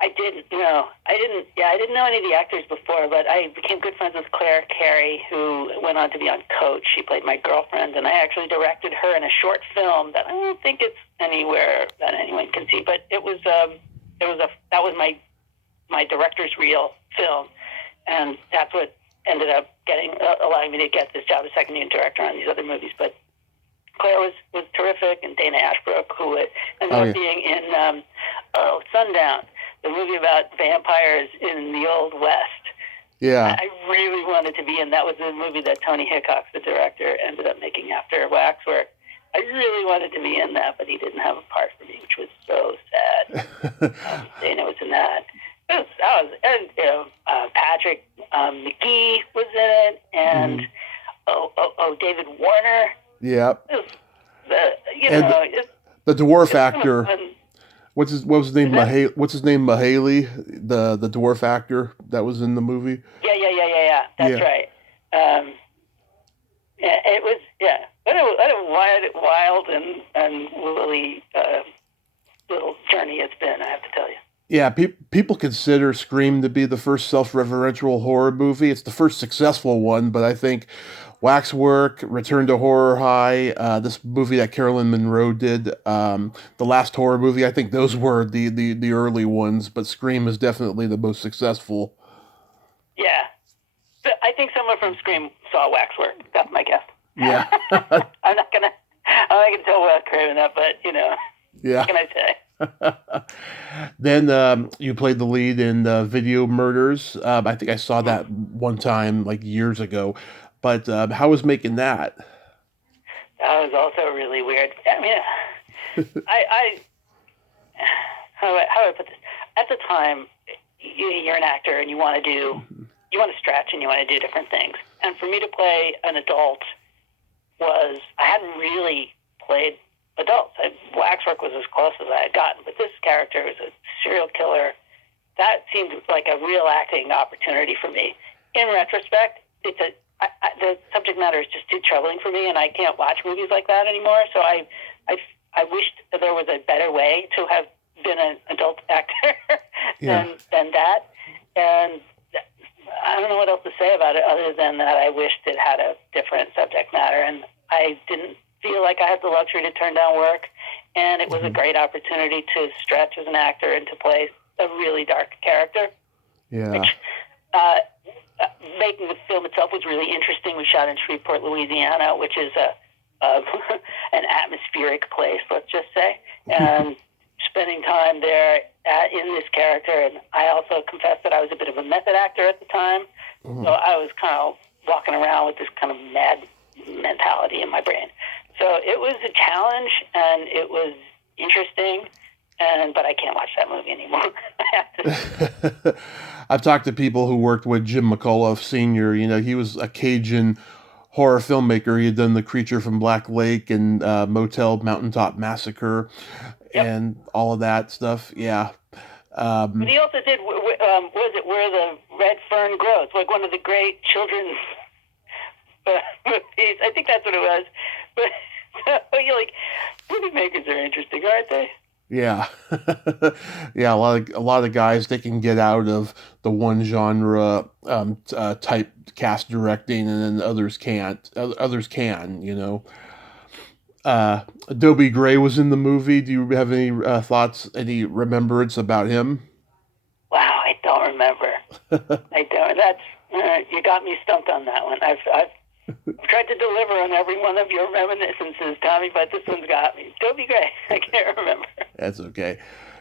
I didn't know. I didn't know any of the actors before, but I became good friends with Claire Carey, who went on to be on Coach. She played my girlfriend, and I actually directed her in a short film that I don't think it's anywhere that anyone can see, but that was my director's reel film, and that's what ended up allowing me to get this job as second unit director on these other movies. But Claire was terrific, and Dana Ashbrook, who ended up being in Sundown, the movie about vampires in the Old West. Yeah. I really wanted to be in. That was the movie that Tony Hickox, the director, ended up making after Waxwork. I really wanted to be in that, but he didn't have a part for me, which was so sad. Dana was in that. Patrick McGee was in it, and David Warner. Yep. The dwarf actor. What's his name? What's his name? Mahaley, the dwarf actor that was in the movie. Yeah. That's right. It was What a wild and woolly little journey it's been, I have to tell you. Yeah, people consider Scream to be the first self-referential horror movie. It's the first successful one, but I think Waxwork, Return to Horror High, this movie that Carolyn Monroe did, the last horror movie, I think those were the early ones, but Scream is definitely the most successful. Yeah. But I think someone from Scream saw Waxwork. That's my guess. Yeah. I'm not gonna tell Wes Craven that, but Yeah. What can I say? Then you played the lead in Video Murders. I think I saw that one time, like years ago. But how was making that? That was also really weird. I mean, how do I put this? At the time, you're an actor and you want to stretch and you want to do different things. And for me to play an adult I hadn't really played adults. Waxwork was as close as I had gotten, but this character was a serial killer. That seemed like a real acting opportunity for me. In retrospect, the subject matter is just too troubling for me, and I can't watch movies like that anymore. So I wished that there was a better way to have been an adult actor than that. And I don't know what else to say about it other than that I wished it had a different subject matter, and I didn't feel like I had the luxury to turn down work, and it was a great opportunity to stretch as an actor and to play a really dark character. Yeah. Which, making the film itself was really interesting. We shot in Shreveport, Louisiana, which is an atmospheric place, let's just say, and spending time there in this character. And I also confess that I was a bit of a method actor at the time, so I was kind of walking around with this kind of mad mentality in my brain. So it was a challenge, and it was interesting, but I can't watch that movie anymore. I have to. I've talked to people who worked with Jim McAuliffe Sr. He was a Cajun horror filmmaker. He had done The Creature from Black Lake and Motel Mountaintop Massacre and all of that stuff. Yeah. But he also did, was it Where the Red Fern Grows? Like one of the great children's movies. I think that's what it was. But you're like, movie makers are interesting, aren't they? Yeah, yeah. A lot of guys, they can get out of the one genre type cast directing, and then others can't. Others can, Adobe Gray was in the movie. Do you have any thoughts, any remembrance about him? Wow, I don't remember. I don't. That's you got me stumped on that one. I've tried to deliver on every one of your reminiscences, Tommy, but this one's got me. Don't be great. I can't remember. That's okay.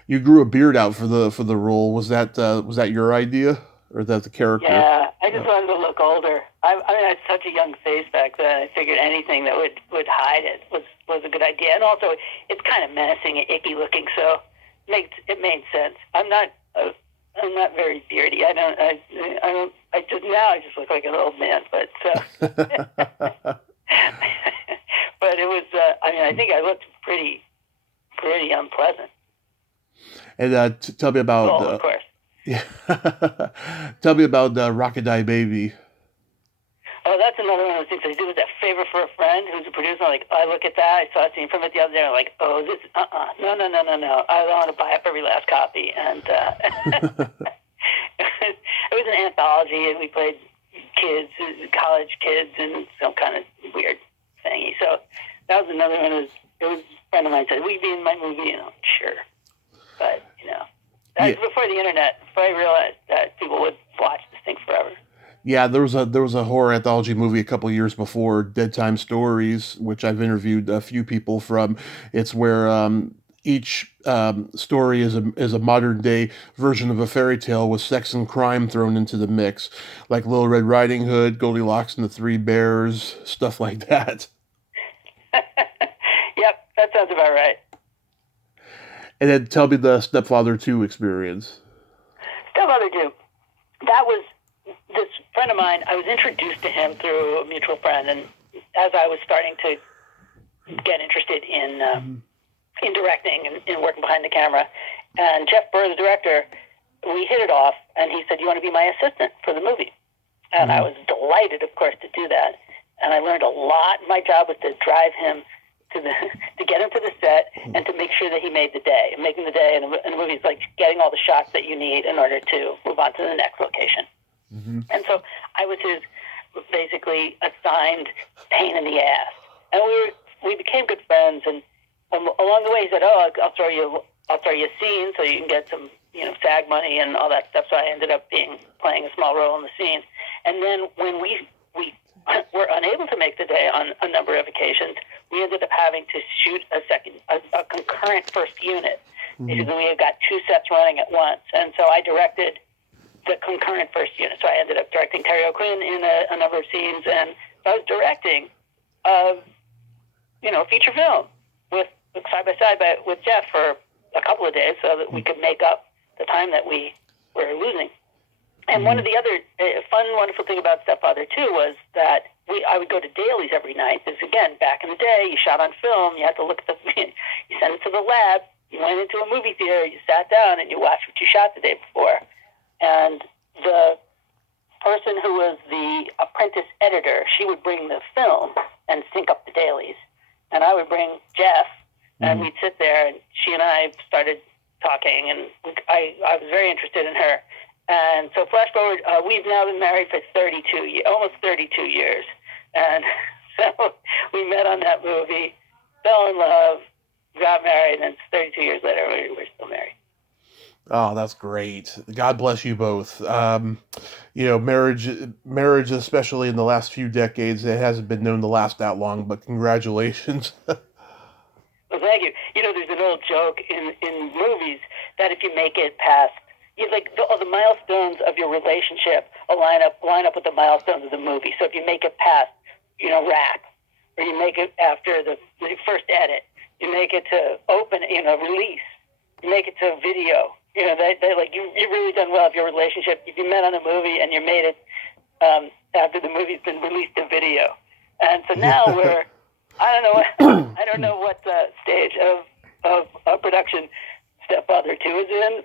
You grew a beard out for the role. Was that your idea, or that the character? Yeah, I just Oh, wanted to look older. I had such a young face back then. I figured anything that would hide it was a good idea. And also, it's kind of menacing and icky looking, so it made sense. I'm not very beardy. I just now I just look like an old man, but but it was. I think I looked pretty unpleasant. and tell me about Well, of course. yeah. Tell me about Rockadie Baby. Oh, that's another one of those things I do with that favor for a friend who's a producer. Like, I look at that, I saw a scene from it the other day, and I'm like, oh, no, no, no, no, no. I want to buy up every last copy. And it was an anthology, and we played kids, college kids, and some kind of weird thingy. So that was another one. It was a friend of mine said, will you be in my movie? And I'm sure. But, Yeah, that's before the internet, before I realized that people would watch this thing forever. yeah. There was a horror anthology movie a couple years before, Dead Time Stories, which I've interviewed a few people from. It's where each story is a modern day version of a fairy tale with sex and crime thrown into the mix, like Little Red Riding Hood, Goldilocks and the Three Bears, stuff like that. Yep, that sounds about right. And then tell me the Stepfather 2 experience. Stepfather 2. That was this friend of mine. I was introduced to him through a mutual friend, and as I was starting to get interested in directing and in working behind the camera, and Jeff Burr, the director, we hit it off, and he said, "You want to be my assistant for the movie?" And I Mm-hmm. was delighted, of course, to do that. And I learned a lot. My job was to drive him to get him to the set and to make sure that he made the day. And making the day in a movie is like getting all the shots that you need in order to move on to the next location. Mm-hmm. And so I was his basically assigned pain in the ass. And we became good friends. And along the way, he said, "Oh, I'll throw you a scene so you can get some SAG money and all that stuff." So I ended up playing a small role in the scene. And then when we were unable to make the day on a number of occasions, we ended up having to shoot a concurrent first unit. Mm-hmm. Basically, we had got two sets running at once. And so I directed the concurrent first unit. So I ended up directing Terry O'Quinn in a number of scenes, and I was directing a feature film with side by side with Jeff for a couple of days so that we could make up the time that we were losing. And one of the other fun, wonderful thing about Stepfather 2 was that I would go to dailies every night. Because, again, back in the day, you shot on film. You had to look at you sent it to the lab. You went into a movie theater. You sat down, and you watched what you shot the day before. And the person who was the apprentice editor, she would bring the film and sync up the dailies. And I would bring Jeff, and we'd sit there, and she and I started talking, and I was very interested in her. And so flash forward, we've now been married for almost 32 years. And so we met on that movie, fell in love, got married, and 32 years later, we're still married. Oh, that's great. God bless you both. Marriage, especially in the last few decades, it hasn't been known to last that long. But congratulations. Well, thank you. There's an old joke in movies that if you make it past, the milestones of your relationship line up with the milestones of the movie. So if you make it past, wrap, or you make it after the first edit, you make it to open, release, you make it to video. They like you've really done well if your relationship. If you met on a movie and you made it after the movie's been released to video, and so now we're I don't know what stage of production Stepfather 2 is in,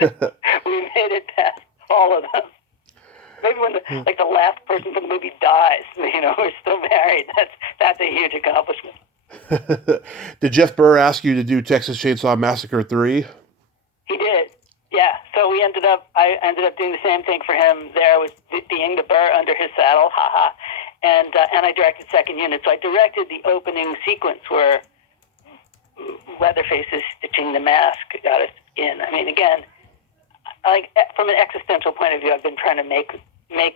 but we made it past all of them. Maybe when the last person from the movie dies, we're still married. That's a huge accomplishment. Did Jeff Burr ask you to do Texas Chainsaw Massacre 3? He did. Yeah. So I ended up doing the same thing for him there with being the burr under his saddle. Haha. And I directed second unit. So I directed the opening sequence where Leatherface is stitching the mask out of skin. I mean, again, like from an existential point of view, I've been trying to make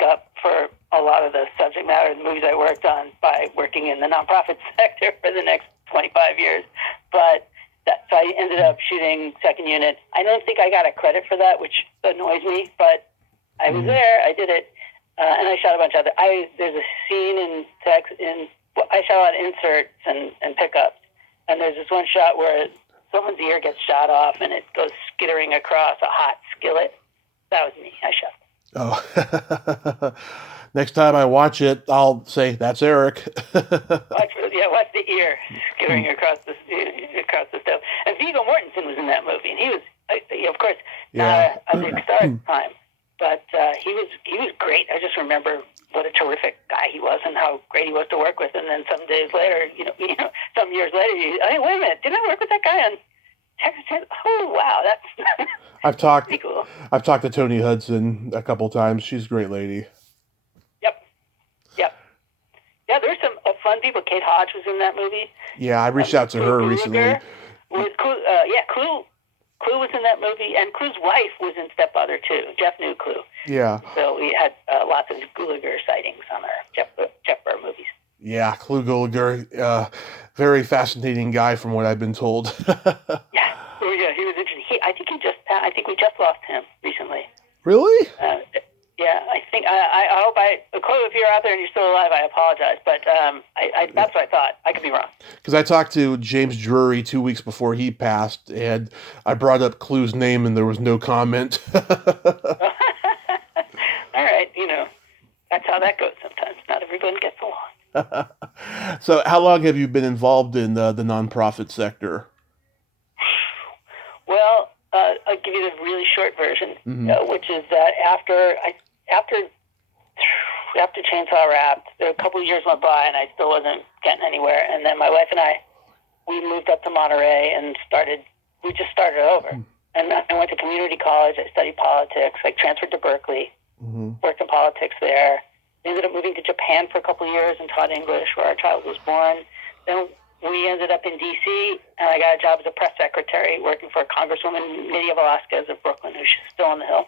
up for a lot of the subject matter of the movies I worked on by working in the nonprofit sector for the next 25 years. But so I ended up shooting second unit. I don't think I got a credit for that, which annoys me, but I was there. I did it, and I shot a bunch of other. There's a scene I shot a lot of inserts and pickups, and there's this one shot where someone's ear gets shot off and it goes skittering across a hot skillet. That was me. I shot. Oh. Next time I watch it, I'll say, that's Eric. Watch the ear skittering across the stove. And Viggo Mortensen was in that movie, and he was, of course, not a big star at the time, but he was great. I just remember what a terrific guy he was and how great he was to work with. And then some days later, some years later, wait a minute, didn't I work with that guy on Texas Chainsaw? Oh wow, that's I've talked pretty cool. I've talked to Toni Hudson a couple times. She's a great lady. Yep. Yeah, there's some fun people. Kate Hodge was in that movie. Yeah, I reached out to her recently. Clue was in that movie, and Clue's wife was in Stepfather too. Jeff knew Clue. Yeah. So we had lots of Gulager sightings on our Jeff Burr movies. Yeah, Clue Gulager, very fascinating guy from what I've been told. Yeah, he was interesting. I think we just lost him recently. Really? Yeah, I think I hope Clue, if you're out there and you're still alive, I apologize, but that's what I thought. I could be wrong. Because I talked to James Drury 2 weeks before he passed, and I brought up Clue's name, and there was no comment. All right, that's how that goes sometimes. Not everyone gets along. So, how long have you been involved in the nonprofit sector? Well, I'll give you the really short version, which is that after Chainsaw wrapped, a couple of years went by, and I still wasn't getting anywhere. And then my wife and we moved up to Monterey and we just started over. And I went to community college. I studied politics. I transferred to Berkeley, worked in politics there. Ended up moving to Japan for a couple of years and taught English where our child was born. Then we ended up in D.C., and I got a job as a press secretary working for Congresswoman Nydia Velázquez of Brooklyn, who's still on the Hill.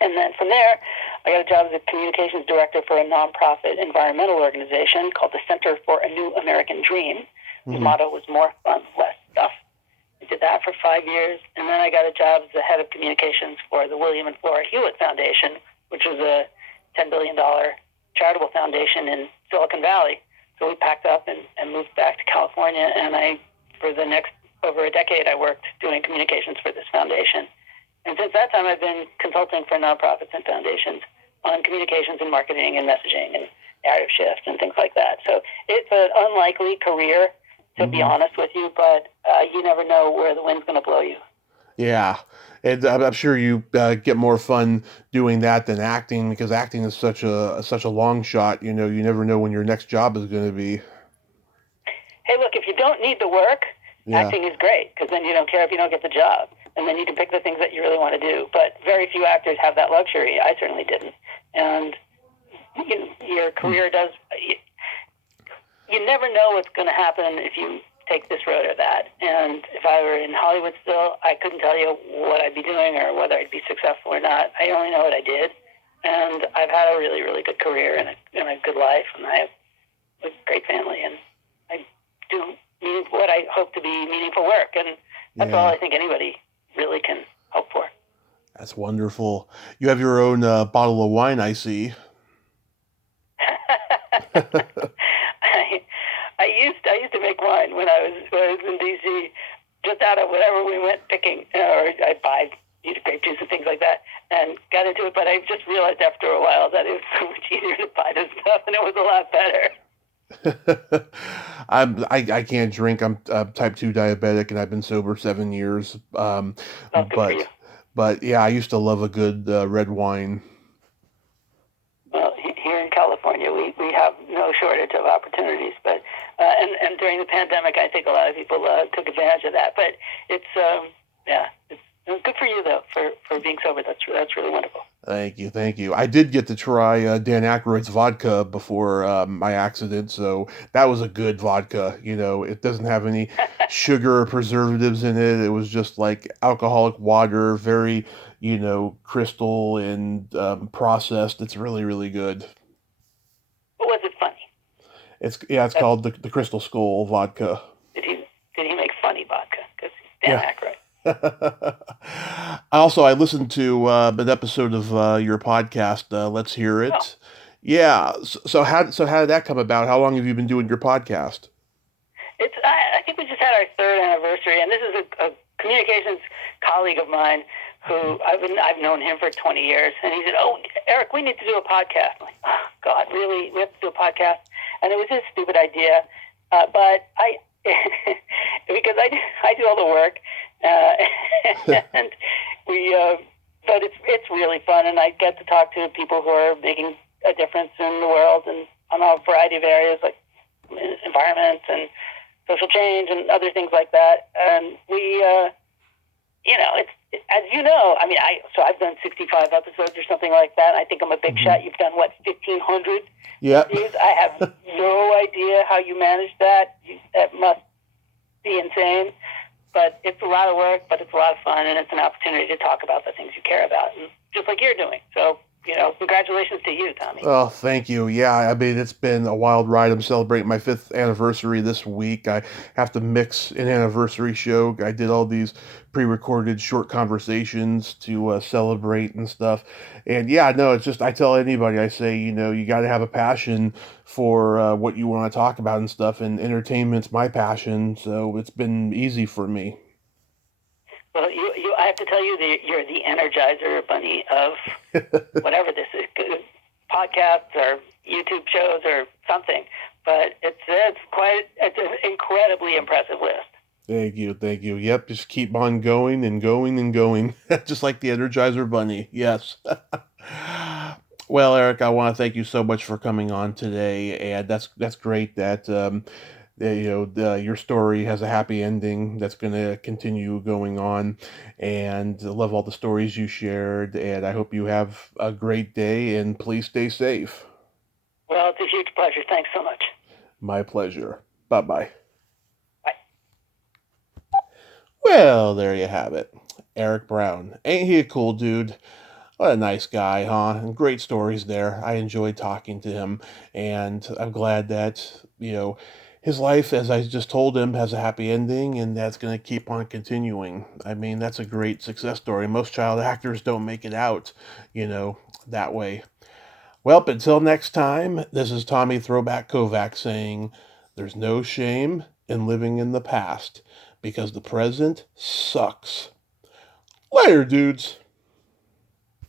And then from there, I got a job as a communications director for a nonprofit environmental organization called the Center for a New American Dream. The motto was more fun, less stuff. I did that for 5 years, and then I got a job as the head of communications for the William and Flora Hewlett Foundation, which was a $10 billion charitable foundation in Silicon Valley. So we packed up and moved back to California, and for the next over a decade, I worked doing communications for this foundation. And since that time, I've been consulting for nonprofits and foundations on communications and marketing and messaging and narrative shift and things like that. So it's an unlikely career, to be honest with you, but you never know where the wind's going to blow you. Yeah, and I'm sure you get more fun doing that than acting, because acting is such a long shot. You never know when your next job is going to be. Hey, look, if you don't need the work, acting is great, because then you don't care if you don't get the job, and then you can pick the things that you really want to do. But very few actors have that luxury. I certainly didn't, and your career does. You never know what's going to happen if you take this road or that. And if I were in Hollywood still, I couldn't tell you what I'd be doing or whether I'd be successful or not. I only know what I did. And I've had a really, really good career and a good life, and I have a great family, and I do what I hope to be meaningful work. And that's all I think anybody really can hope for. That's wonderful. You have your own bottle of wine, I see. I used to make wine when I was in D.C. just out of whatever we went picking, or I'd buy grape juice and things like that, and got into it. But I just realized after a while that it was so much easier to buy this stuff, and it was a lot better. I can't drink. I'm type 2 diabetic, and I've been sober 7 years. But yeah, I used to love a good red wine. Well, here in California, we have no shortage of opportunities, but And during the pandemic, I think a lot of people took advantage of that. But it's good for you though for being sober. That's really wonderful. Thank you. I did get to try Dan Aykroyd's vodka before my accident, so that was a good vodka. It doesn't have any sugar or preservatives in it. It was just like alcoholic water, very, crystal and processed. It's really, really good. But was it funny? It's called the Crystal Skull vodka. Did he make funny vodka? Because Dan Aykroyd. I listened to an episode of your podcast. Let's hear it. Oh. Yeah. So how did that come about? How long have you been doing your podcast? I think we just had our 3rd anniversary, and this is a communications colleague of mine who I've known him for 20 years, and he said, "Oh, Eric, we need to do a podcast." I'm like, "Oh God, really? We have to do a podcast?" And it was his stupid idea, but I because I do all the work, and but it's really fun, and I get to talk to people who are making a difference in the world and on a variety of areas like environment and social change and other things like that. And we, it's as you know, I mean, I've done 65 episodes or something like that. I think I'm a big shot. You've done what, 1,500? Yeah. I have no idea how you manage that. That must be insane. But it's a lot of work, but it's a lot of fun, and it's an opportunity to talk about the things you care about, and just like you're doing. So, congratulations to you, Tommy. Oh, thank you. Yeah, I mean, it's been a wild ride. I'm celebrating my 5th anniversary this week. I have to mix an anniversary show. I did all these pre-recorded short conversations to celebrate and stuff. And yeah, no, it's just, I tell anybody, I say, you got to have a passion for what you want to talk about and stuff. And entertainment's my passion, so it's been easy for me. Well, I have to tell you that you're the Energizer Bunny of whatever this is, podcasts or YouTube shows or something. But it's an incredibly impressive list. Thank you. Yep, just keep on going and going and going, just like the Energizer Bunny. Yes. Well, Eric, I want to thank you so much for coming on today, and that's great that your story has a happy ending that's going to continue going on, and I love all the stories you shared, and I hope you have a great day, and please stay safe. Well, it's a huge pleasure. Thanks so much. My pleasure. Bye-bye. Bye. Well, there you have it. Eric Brown. Ain't he a cool dude? What a nice guy, huh? And great stories there. I enjoyed talking to him, and I'm glad that, his life, as I just told him, has a happy ending, and that's going to keep on continuing. I mean, that's a great success story. Most child actors don't make it out, that way. Well, until next time, this is Tommy Throwback Kovac saying, there's no shame in living in the past, because the present sucks. Later, dudes.